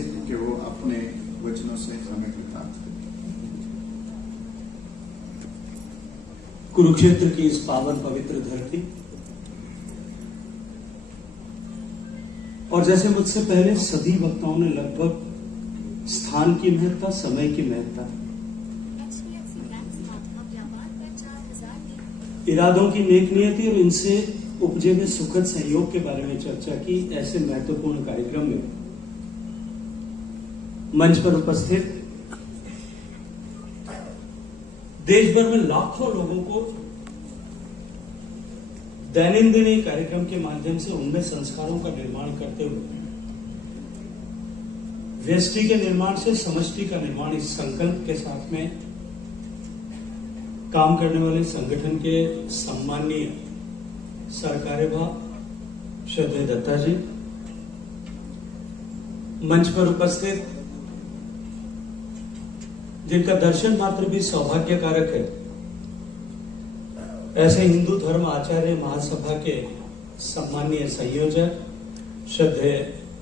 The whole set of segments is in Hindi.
जी कि वो अपने वचनों से हमें बताएं। कुरुक्षेत्र की इस पावन पवित्र धरती और जैसे मुझसे पहले सभी वक्ताओं ने लगभग स्थान की महत्ता, समय की महत्ता, इरादों की नेक नियति और इनसे उपजे में सुखद सहयोग के बारे में चर्चा की, ऐसे महत्वपूर्ण कार्यक्रम में मंच पर उपस्थित देश भर में लाखों लोगों को दैनंदिन कार्यक्रम के माध्यम से उनमें संस्कारों का निर्माण करते हुए व्यष्टि के निर्माण से समष्टि का निर्माण, इस संकल्प के साथ में काम करने वाले संगठन के सम्माननीय सरकार्यवाह श्रद्धेय दत्ता जी, मंच पर उपस्थित जिनका दर्शन मात्र भी सौभाग्य कारक है, ऐसे हिंदू धर्म आचार्य महासभा के सम्माननीय संयोजक श्रद्धेय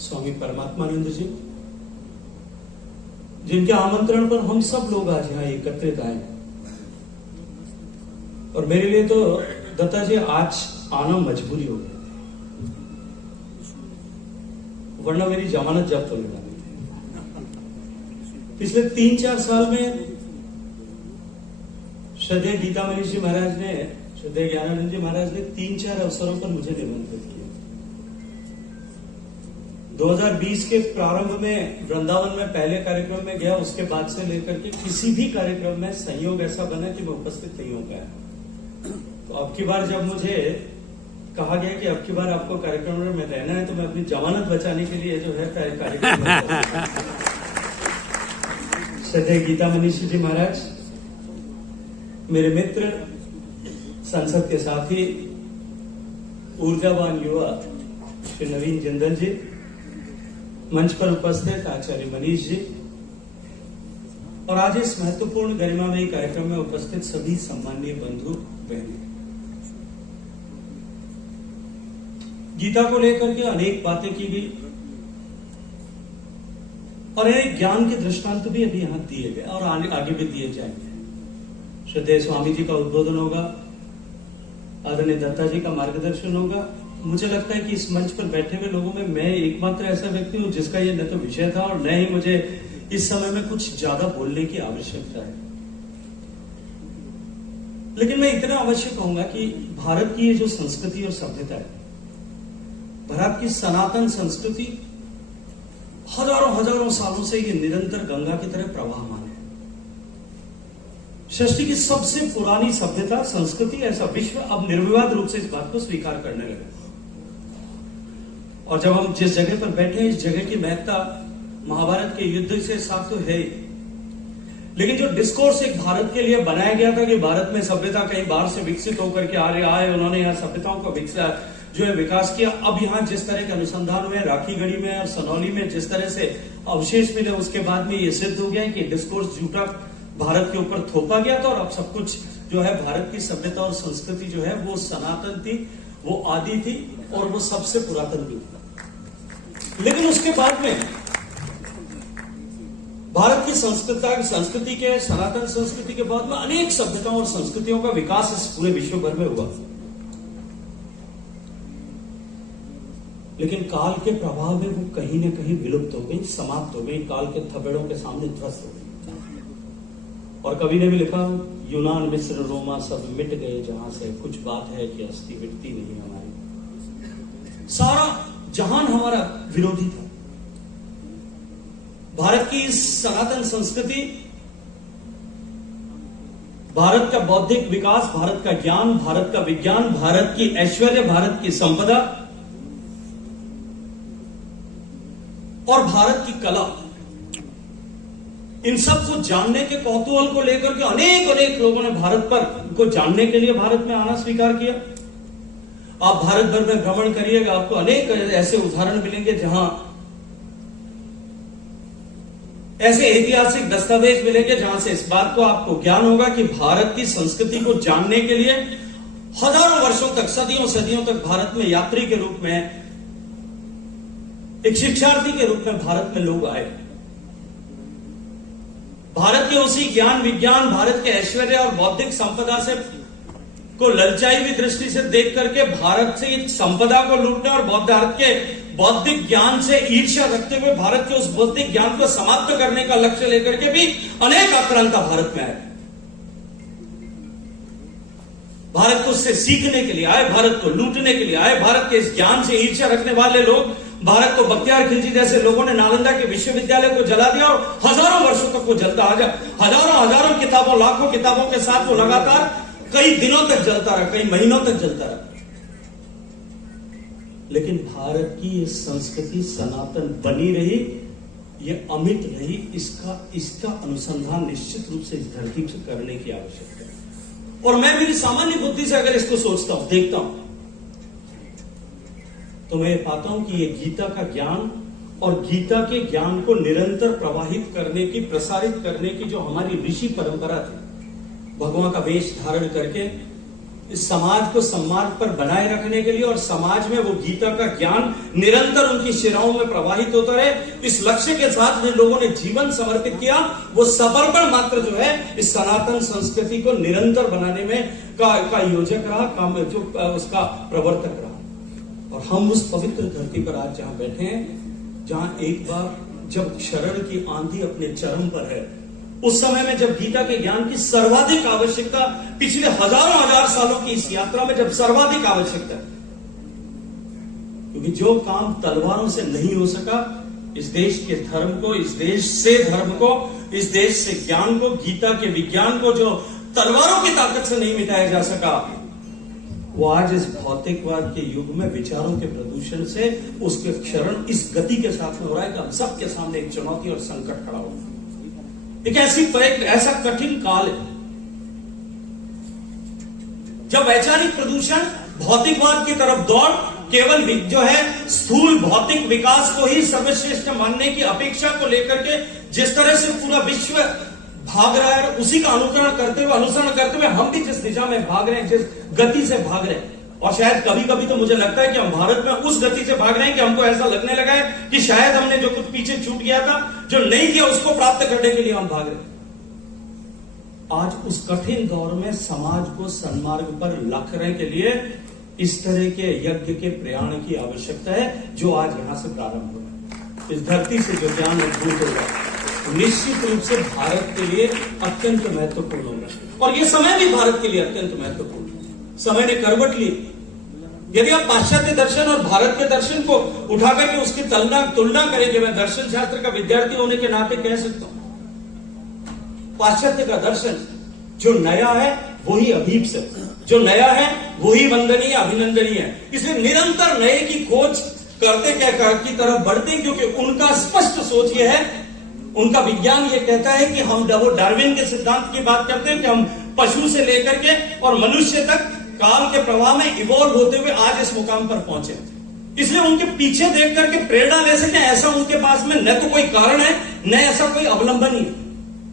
स्वामी परमात्मानंद जी, जिनके आमंत्रण पर हम सब लोग आज यहां एकत्रित आए। और मेरे लिए तो दत्ता जी आज आना मजबूरी हो गई, वरना मेरी जमानत जब्त होने वाली थी। पिछले 3-4 साल में श्रद्धेय गीता मनीष जी महाराज ने, श्रद्धेय ज्ञानानंद जी महाराज ने 3-4 अवसरों पर मुझे निमंत्रित किया। 2020 के प्रारंभ में वृंदावन में पहले कार्यक्रम में गया, उसके बाद से लेकर के किसी भी कार्यक्रम में संयोग ऐसा बना कि मैं उपस्थित नहीं हो पाया। तो अब की बार जब मुझे कहा गया कि अब की बार आपको कार्यक्रम में रहना है, तो मैं अपनी जमानत बचाने के लिए जो है कार्यक्रम श्रद्धेय गीता मनीष जी महाराज, मेरे मित्र, संसद के साथी, ऊर्जावान युवा श्री नवीन जिंदल जी, मंच पर उपस्थित आचार्य मनीष जी, और आज इस महत्वपूर्ण गरिमामयी कार्यक्रम में उपस्थित सभी सम्माननीय बंधु बहनें। गीता को लेकर के अनेक बातें की गई और एक ज्ञान के दृष्टांत भी अभी यहां दिए गए और आगे भी दिए जाएंगे। श्रद्धेय स्वामी जी का उद्बोधन होगा, आदरणीय दत्ता जी का मार्गदर्शन होगा। मुझे लगता है कि इस मंच पर बैठे हुए लोगों में मैं एकमात्र ऐसा व्यक्ति हूं जिसका ये न तो विषय था और न ही मुझे इस समय में कुछ ज्यादा बोलने की आवश्यकता है। लेकिन मैं इतना अवश्य कहूंगा कि भारत की ये जो संस्कृति और सभ्यता है, भारत की सनातन संस्कृति हजारों सालों से ये निरंतर गंगा की तरह प्रवाहमान है। सृष्टि की सबसे पुरानी सभ्यता, संस्कृति, ऐसा विश्व अब निर्विवाद रूप से इस बात को स्वीकार करने लगे। और जब हम जिस जगह पर बैठे हैं, इस जगह की महत्ता महाभारत के युद्ध से साथ तो है ही, लेकिन जो डिस्कोर्स एक भारत के लिए बनाया गया था कि भारत में सभ्यता कहीं बाहर से विकसित होकर के आए, उन्होंने यहाँ सभ्यताओं का जो है विकास किया। अब यहाँ जिस तरह के अनुसंधान हुए, राखीगढ़ी में और सनौली में जिस तरह से अवशेष मिले, उसके बाद में ये सिद्ध हो गया कि डिस्कोर्स झूठा भारत के ऊपर थोपा गया था और अब सब कुछ जो है भारत की सभ्यता और संस्कृति जो है वो सनातन थी, वो आदि थी और वो सबसे पुरातन भी थी। लेकिन उसके बाद में भारत की संस्कृति के, सनातन संस्कृति के बाद में अनेक सभ्यताओं और संस्कृतियों का विकास इस पूरे विश्व भर में हुआ। लेकिन काल के प्रभाव में वो कहीं न कहीं विलुप्त हो गई, समाप्त हो गई, काल के थपेड़ों के सामने ध्वस्त हो गई। और कवि ने भी लिखा, यूनान, मिस्र, रोमा सब मिट गए जहां से, कुछ बात है कि अस्थि मिटती नहीं हमारी। सारा जहान हमारा विरोधी था। भारत की इस सनातन संस्कृति, भारत का बौद्धिक विकास, भारत का ज्ञान, भारत का विज्ञान, भारत की ऐश्वर्य, भारत की संपदा और भारत की कला, इन सब को जानने के कौतूहल को लेकर के अनेक लोगों ने भारत पर को जानने के लिए भारत में आना स्वीकार किया। आप भारत भर में भ्रमण करिएगा, आपको अनेक ऐसे उदाहरण मिलेंगे जहां ऐसे ऐतिहासिक दस्तावेज मिलेंगे जहां से इस बात को आपको ज्ञान होगा कि भारत की संस्कृति को जानने के लिए हजारों वर्षों तक, सदियों तक भारत में यात्री के रूप में एक शिक्षार्थी के रूप में भारत में लोग आए। भारत के उसी ज्ञान विज्ञान, भारत के ऐश्वर्य और बौद्धिक संपदा से को ललचाई हुई दृष्टि से देख करके भारत से इस संपदा को लूटने और भारत के बौद्धिक ज्ञान से ईर्ष्या रखते हुए भारत के उस बौद्धिक ज्ञान को समाप्त करने का लक्ष्य लेकर के भी अनेक आक्रांता भारत में आए। भारत को उससे सीखने के लिए आए, भारत को लूटने के लिए आए। भारत के इस ज्ञान से ईर्ष्या रखने वाले लोग भारत को बख्तियार खिलजी जैसे लोगों ने नालंदा के विश्वविद्यालय को जला दिया और हजारों वर्षों तक वो जलता आ जा, हजारों किताबों, लाखों किताबों के साथ वो लगातार कई दिनों तक जलता रहा, कई महीनों तक जलता रहा। लेकिन भारत की ये संस्कृति सनातन बनी रही, ये अमिट रही। इसका अनुसंधान निश्चित रूप से इस धरती से करने की आवश्यकता है। और मैं मेरी सामान्य बुद्धि से अगर इसको सोचता हूं, देखता हूं, तो मैं पाता हूं कि ये गीता का ज्ञान और गीता के ज्ञान को निरंतर प्रवाहित करने की, प्रसारित करने की जो हमारी ऋषि परंपरा थी, भगवान का वेश धारण करके इस समाज को सन्मार्ग पर बनाए रखने के लिए और समाज में वो गीता का ज्ञान निरंतर उनकी शिराओं में प्रवाहित होता रहे, इस लक्ष्य के साथ जिन लोगों ने जीवन समर्पित किया, वो समर्पण मात्र जो है इस सनातन संस्कृति को निरंतर बनाने में का योजक रहा, काम जो उसका प्रवर्तक रहा। और हम उस पवित्र धरती पर आज जहां बैठे हैं, जहां एक बार जब शरण की आंधी अपने चरम पर है, उस समय में जब गीता के ज्ञान की सर्वाधिक आवश्यकता, पिछले हजार सालों की इस यात्रा में जब सर्वाधिक आवश्यकता है, क्योंकि जो काम तलवारों से नहीं हो सका, इस देश के धर्म को, इस देश से धर्म को, इस देश से ज्ञान को, गीता के विज्ञान को जो तलवारों की ताकत से नहीं मिटाया जा सका, वो आज इस भौतिकवाद के युग में विचारों के प्रदूषण से उसके क्षरण इस गति के साथ में हो रहा है कि हम सबके सामने एक चुनौती और संकट खड़ा हो। एक ऐसा कठिन काल है जब वैचारिक प्रदूषण, भौतिकवाद की तरफ दौड़, केवल जो है स्थूल भौतिक विकास को ही सर्वश्रेष्ठ मानने की अपेक्षा को लेकर के जिस तरह से पूरा विश्व भाग रहा है, उसी का अनुसरण करते हुए हम भी जिस दिशा में भाग रहे हैं, जिस गति से भाग रहे हैं, और शायद कभी कभी तो मुझे लगता है कि हम भारत में उस गति से भाग रहे हैं कि हमको ऐसा लगने लगा है कि शायद हमने जो कुछ पीछे छूट गया था, जो नहीं किया, उसको प्राप्त करने के लिए हम भाग रहे हैं। आज उस कठिन दौर में समाज को सन्मार्ग पर रखने के लिए इस तरह के यज्ञ के प्रयाण की आवश्यकता है, जो आज यहां से प्रारंभ हो रहा है। इस धरती से जो ज्ञान उद्भूत होगा, निश्चित रूप से भारत के लिए अत्यंत महत्वपूर्ण होगा। और यह समय भी भारत के लिए अत्यंत महत्वपूर्ण है। समय ने करवट ली। यदि आप पाश्चात्य दर्शन और भारत के दर्शन को उठाकर के उसकी तुलना करेंगे, मैं दर्शन शास्त्र का विद्यार्थी होने के नाते कह सकता हूं, पाश्चात्य का दर्शन जो नया है वही अभीप्सित, जो नया है वही वंदनीय, अभिनंदनीय है। इसलिए निरंतर नए की खोज करते की तरफ बढ़ते, क्योंकि उनका स्पष्ट सोच यह है, उनका विज्ञान ये कहता है कि हम डार्विन के सिद्धांत की बात करते हैं कि हम पशु से लेकर के और मनुष्य तक काल के प्रवाह में इवॉल्व होते हुए आज इस मुकाम पर पहुंचे। इसलिए उनके पीछे देख करके प्रेरणा ले सके, ऐसा उनके पास में न तो कोई कारण है, न ऐसा कोई अवलंबन ही।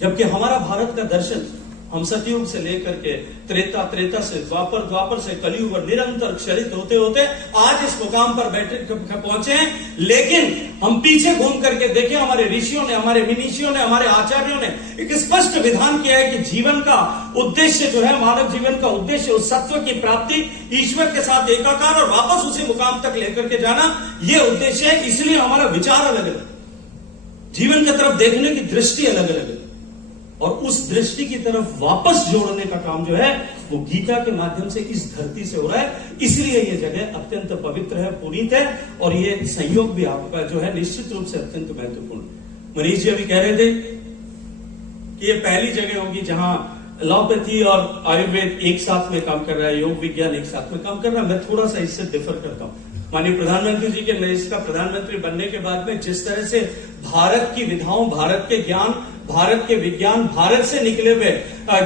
जबकि हमारा भारत का दर्शन हम सतयुग से लेकर के त्रेता से द्वापर से कलयुग और निरंतर क्षरित होते होते आज इस मुकाम पर बैठे पहुंचे हैं। लेकिन हम पीछे घूम करके देखें, हमारे ऋषियों ने, हमारे विनिषियों ने, हमारे आचार्यों ने एक स्पष्ट विधान किया है कि जीवन का उद्देश्य जो है, मानव जीवन का उद्देश्य उस सत्व की प्राप्ति, ईश्वर के साथ एकाकार और वापस उसी मुकाम तक लेकर के जाना, यह उद्देश्य है। इसलिए हमारा विचार अलग अलग, जीवन की तरफ देखने की दृष्टि अलग अलग है, और उस दृष्टि की तरफ वापस जोड़ने का काम जो है वो गीता के माध्यम से इस धरती से हो रहा है। इसलिए ये जगह अत्यंत पवित्र है, पुनीत है, और ये संयोग भी आपका जो है निश्चित रूप से अत्यंत महत्वपूर्ण। मनीष जी अभी कह रहे थे कि ये पहली जगह होगी जहां एलोपैथी और आयुर्वेद एक साथ में काम कर रहा है, योग विज्ञान एक साथ में काम कर रहा है। मैं थोड़ा सा इससे डिफर करता हूं। माननीय प्रधानमंत्री जी के इसका प्रधानमंत्री बनने के बाद में जिस तरह से भारत की विधाओं, भारत के ज्ञान, भारत के विज्ञान, भारत से निकले हुए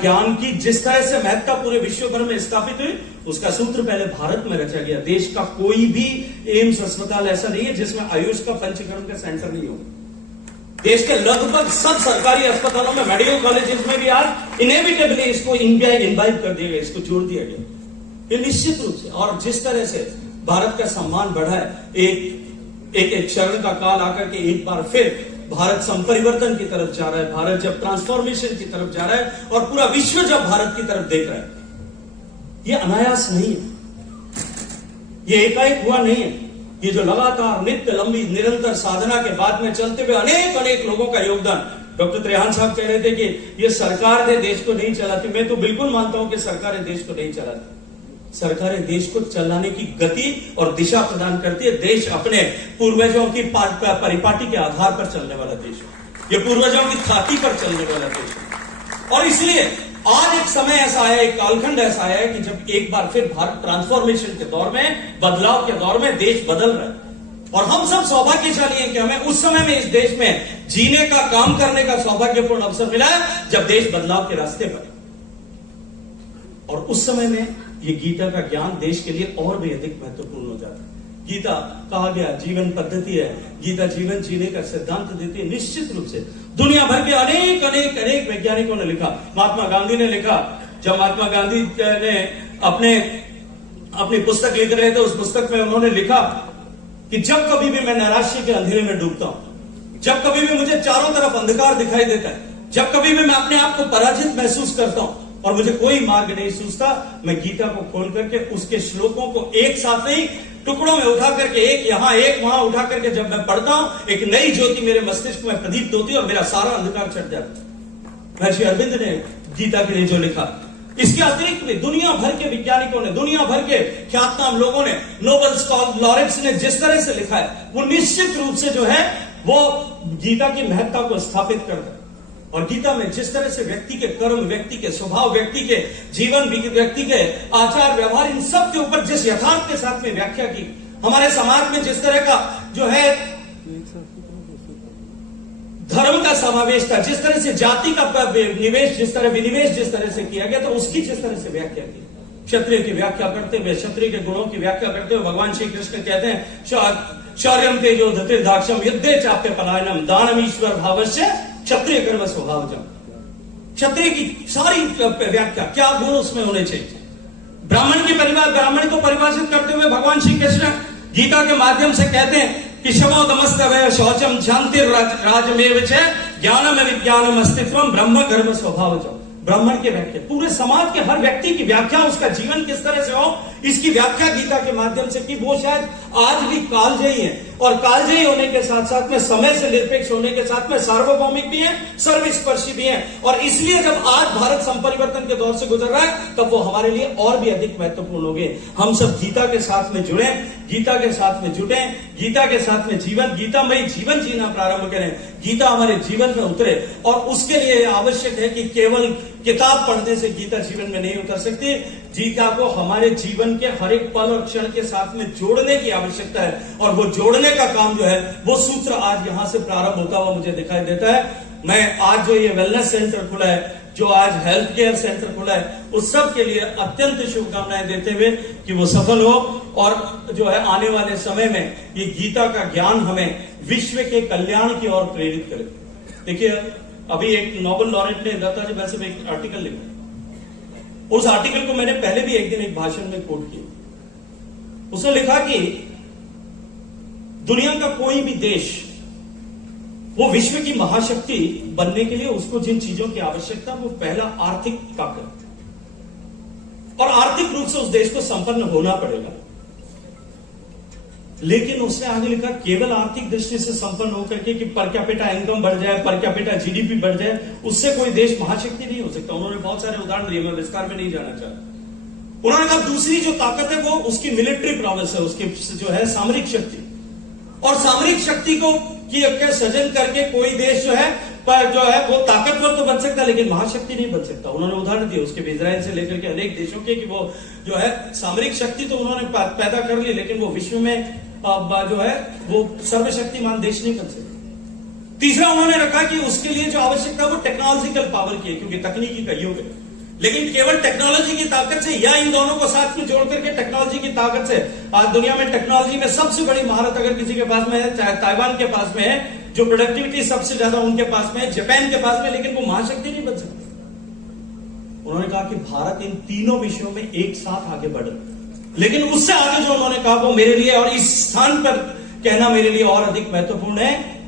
ज्ञान की जिस तरह से महत्ता पूरे विश्व भर में स्थापित हुई, उसका सूत्र पहले भारत में रचा गया। देश का कोई भी एम्स अस्पताल ऐसा नहीं है जिसमें आयुष का पंचकर्म का सेंटर नहीं होगा। देश के लगभग सब सरकारी अस्पतालों में, मेडिकल कॉलेजेस में भी आज इनएविटेबली इसको इनवाइट कर दिया गया, इसको जोड़ दिया गया। ये निश्चित रूप से, और जिस तरह से भारत का सम्मान बढ़ा है, एक एक क्षण का काल आकर के एक बार फिर भारत संपरिवर्तन की तरफ जा रहा है, भारत जब ट्रांसफॉर्मेशन की तरफ जा रहा है और पूरा विश्व जब भारत की तरफ देख रहा है, ये अनायास नहीं है, ये एकाएक हुआ नहीं है। ये जो लगातार नित्य लंबी निरंतर साधना के बाद में चलते हुए अनेक लोगों का योगदान। डॉक्टर त्रेहान साहब कह रहे थे कि ये सरकार ने देश को नहीं चलाती। मैं तो बिल्कुल मानता हूं कि सरकारें देश को नहीं चलाती। सरकारें देश को चलाने की गति और दिशा प्रदान करती है। देश अपने पूर्वजों की परिपाटी के आधार पर चलने वाला देश है, ये पूर्वजों की खाती पर चलने वाला देश है। और इसलिए आज एक समय ऐसा आया, एक कालखंड ऐसा आया है कि जब एक बार फिर भारत ट्रांसफॉर्मेशन के दौर में, बदलाव के दौर में देश बदल रहा है। और हम सब सौभाग्यशाली हैं कि हमें उस समय में इस देश में जीने का, काम करने का सौभाग्यपूर्ण अवसर मिला है जब देश बदलाव के रास्ते पर। और उस समय में ये गीता का ज्ञान देश के लिए और भी अधिक महत्वपूर्ण हो जाता है। गीता कहा गया जीवन पद्धति है, गीता जीवन जीने का सिद्धांत देती है। निश्चित रूप से दुनिया भर के अनेक वैज्ञानिकों ने लिखा। महात्मा गांधी ने लिखा, जब महात्मा गांधी ने अपनी पुस्तक लिख रहे थे, उस पुस्तक में उन्होंने लिखा कि जब कभी भी मैं नैराश्य के अंधेरे में डूबता हूं, जब कभी भी मुझे चारों तरफ अंधकार दिखाई देता है, जब कभी भी मैं अपने आप को पराजित महसूस करता हूं और मुझे कोई मार्ग नहीं सूझता, मैं गीता को खोल करके उसके श्लोकों को एक साथ नहीं टुकड़ों में उठा करके, एक यहां एक वहां उठा करके जब मैं पढ़ता हूं, एक नई ज्योति मेरे मस्तिष्क में प्रदीप्त होती है और मेरा सारा अंधकार छट जाता है। महर्षि अरविंद ने गीता के लिए जो लिखा, इसके अतिरिक्त भी दुनिया भर के वैज्ञानिकों ने, दुनिया भर के ख्यातनाम लोगों ने, नोबेल लॉरेट्स ने जिस तरह से लिखा है, वो निश्चित रूप से जो है वो गीता की महत्ता को स्थापित करता है। और गीता में जिस तरह से व्यक्ति के कर्म, व्यक्ति के स्वभाव, व्यक्ति के जीवन, व्यक्ति के आचार व्यवहार, इन सब के ऊपर जिस यथार्थ के साथ में व्याख्या की, हमारे समाज में जिस तरह का जो है धर्म का समावेश था, जिस तरह से जाति का निवेश, जिस तरह विनिवेश जिस तरह से किया गया, तो उसकी जिस तरह से व्याख्या की, क्षत्रिय की व्याख्या करते हुए, क्षत्रिय के गुणों की व्याख्या करते हुए भगवान श्री कृष्ण कहते हैं शौर्यम तेजो धृतिर्दाक्षम युद्धे चाप्य पलायनम दानम ईश्वर भावस्य क्षत्रिय कर्म स्वभावजम। क्षत्रिय की सारी व्याख्या, क्या गुण उसमें होने चाहिए। ब्राह्मण को परिभाषित करते हुए भगवान श्री कृष्ण गीता के माध्यम से कहते हैं कि शमो दमस्तवय शौचम शांति राजमेव च ज्ञानम विज्ञानम अस्तित्वम ब्रह्म कर्म स्वभावजम। ब्राह्मण के व्याख्या, पूरे समाज के हर व्यक्ति की व्याख्या, उसका जीवन किस तरह से हो, इसकी व्याख्या गीता के माध्यम से की। वो शायद आज भी कालजयी है, और कालजयी होने के साथ साथ में, समय से निरपेक्ष होने के साथ में सार्वभौमिक भी है, सर्वस्पर्शी भी है। और इसलिए जब आज भारत संपरिवर्तन के दौर से गुजर रहा है, तब वो हमारे लिए और भी अधिक महत्वपूर्ण हो गए। हम सब गीता के साथ में जुड़े, गीता के साथ में जुटे, गीता के साथ में जीवन, गीतामयी जीवन जीना प्रारंभ करें, गीता हमारे जीवन में उतरे। और उसके लिए आवश्यक है कि केवल किताब पढ़ने से गीता जीवन में नहीं उतर सकती। गीता को हमारे जीवन के हर एक पल और क्षण के साथ में जोड़ने की आवश्यकता है, और वो जोड़ने का काम जो है, वो सूत्र आज यहां से प्रारंभ होता हुआ मुझे दिखाई देता है। मैं आज जो ये वेलनेस सेंटर खुला है, जो आज हेल्थ केयर सेंटर खुला है, उस सब के लिए अत्यंत शुभकामनाएं देते हुए कि वो सफल हो, और जो है आने वाले समय में ये गीता का ज्ञान हमें विश्व के कल्याण की ओर प्रेरित करे। देखिए, अभी एक नोबेल लॉरेट ने दत्ता जी वैसे एक आर्टिकल लिखा, उस आर्टिकल को मैंने पहले भी एक दिन एक भाषण में कोट किया। उसने लिखा कि दुनिया का कोई भी देश वो विश्व की महाशक्ति बनने के लिए उसको जिन चीजों की आवश्यकता, वो पहला आर्थिक ताकत, और आर्थिक रूप से उस देश को संपन्न होना पड़ेगा। लेकिन उसने आगे लिखा, केवल आर्थिक दृष्टि से संपन्न होकर के कि पर कैपिटा इनकम बढ़ जाए, पर कैपिटा जीडीपी बढ़ जाए, उससे कोई देश महाशक्ति नहीं हो सकता। उन्होंने बहुत सारे उदाहरण दिए, मैं विस्तार में नहीं जाना चाहता। उन्होंने कहा दूसरी जो ताकत है वो उसकी मिलिट्री प्रोवेंस है, उसकी जो है सामरिक शक्ति, और सामरिक शक्ति को सृजन करके कोई देश जो है वो ताकतवर तो बन सकता है, लेकिन महाशक्ति नहीं बन सकता। उन्होंने उदाहरण दिए उसके, इजराइल से लेकर के अनेक देशों के, कि वो जो है सामरिक शक्ति तो उन्होंने पैदा कर ली, लेकिन वो विश्व में जो है वो सर्वशक्तिमान देश नहीं बन सकता। तीसरा उन्होंने रखा कि उसके लिए जो आवश्यकता है वो टेक्नोलॉजिकल पावर की है, क्योंकि तकनीकी का युग है। लेकिन केवल टेक्नोलॉजी की ताकत से, या इन दोनों को साथ में जोड़ करके टेक्नोलॉजी की ताकत से, आज दुनिया में टेक्नोलॉजी में सबसे बड़ी महारत अगर किसी के पास में है, चाहे ताइवान के पास में है, जो प्रोडक्टिविटी सबसे ज्यादा उनके पास में है, जापान के पास में, लेकिन वो महाशक्ति नहीं बन सकती। उन्होंने कहा कि भारत इन तीनों विषयों में एक साथ आगे बढ़े। लेकिन उससे आगे जो उन्होंने कहा वो मेरे लिए, और इस स्थान पर कहना मेरे लिए और अधिक महत्वपूर्ण है।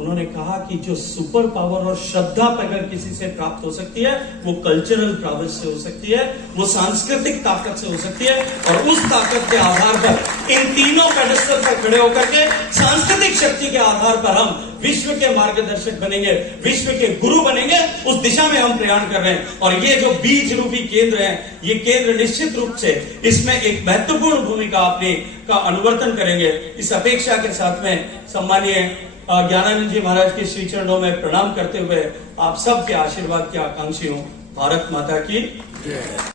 उन्होंने कहा कि जो सुपर पावर और श्रद्धा अगर किसी से प्राप्त हो सकती है, वो कल्चरल प्रावस से हो सकती है, वो सांस्कृतिक ताकत से हो सकती है, और उस ताकत के आधार पर इन तीनों पेडेस्टल पर खड़े होकर के सांस्कृतिक शक्ति के आधार पर हम विश्व के मार्गदर्शक बनेंगे, विश्व के गुरु बनेंगे। उस दिशा में हम प्रयाण कर रहे हैं, और ये जो बीज रूपी केंद्र है, ये केंद्र निश्चित रूप से इसमें एक महत्वपूर्ण भूमिका अपनी का अनुवर्तन करेंगे। इस अपेक्षा के साथ में सम्मानीय ज्ञानानंद जी महाराज के श्री चरणों में प्रणाम करते हुए आप सबके आशीर्वाद के आकांक्षी हूं। भारत माता की जय।